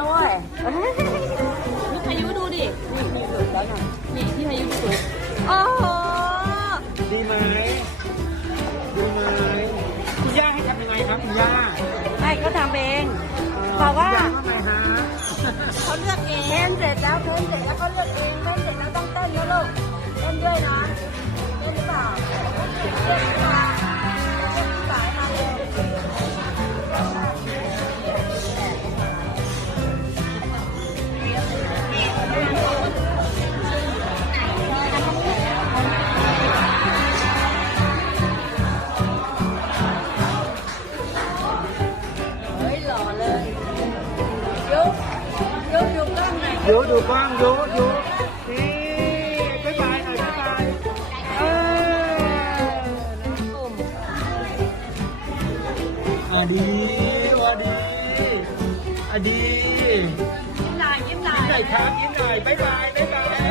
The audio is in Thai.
นะเว้ย ลูกพายุดูดินี่พี่พายุดู โอ้โห ดีไหมดีไหมคุณย่าให้ทำยังไงครับคุณย่า ไม่ก็ทำเองบอกว่า ย่าทำไมฮะ เขาเลือกเองเพ้นเสร็จแล้วเพ้นเสร็จแล้วเขาเลือกเองเพ้นเสร็จแล้วต้องเต้นนะลูกเต้นด้วยนะเต้นหรือเปล่าเต้นหรือเปล่าเต้นสายมาเร็วเฮ้ยหล่อเลยยุกดูกล้องหน่อย ดูกว้างยุนี่บ๊ายบายหน่อยบ๊ายบายดีดี ยิ้มหน่อย ยิ้มหน่อยครับยิ้มหน่อยบ๊ายบายบ๊ายบาย